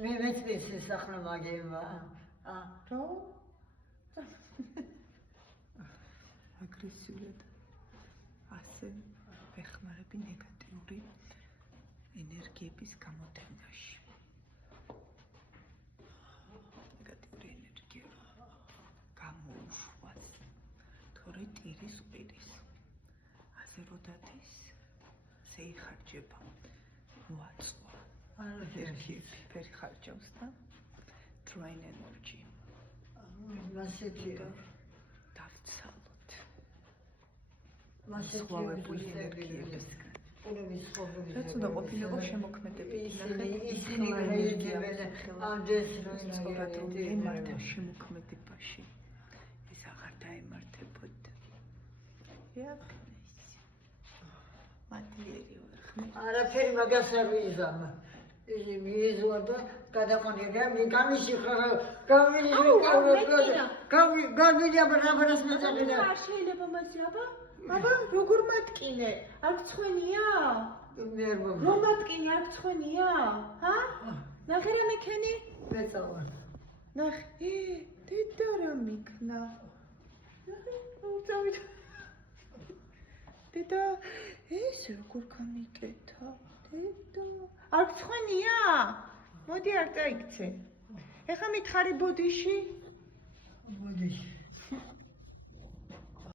მე მეცდის სახნა მაგება. რო? აგრესიულად ასე ვეხმარები ნეგატიური ენერგიების გამოთენაში. ნეგატიური ენერგია გამოუშვას, თორე ტირის ყვირის. ასე რო დადის, შეიხარჯება, მოაწვა. ენერგიები ვერ ხარჯავს და drain energy. მასეთია. დავცალოთ. მასეთია ენერგიებისგან. რაც უნდა ყოფილიყო შემოქმედებით. ისინი გაიძებენ ამ ჯესროს იმართა შემოქმედებაში. ეს აღარ დაემართებოდა. არაფერი მაგას არ ვიზამ. ისე მიიზვა და გადაყონია მე გამიშიხა გამიჯა ბრაბარას მეწადა. არ შეიძლება მას აბა? აბა როგორ მატკინე? არ გცხვენია? რომ მატკინე არ გცხვენია? ჰა? ნახე რა მექენი? მეწავა. ნახე, დედა რა მიქნა. ნახე, უწავით. დედა, ეს როგორ გამიკეთა? დედა, არ გცხვენია? მოდი არ წაიქცე. ეხა მითხარი ბოდიში? ბოდიში.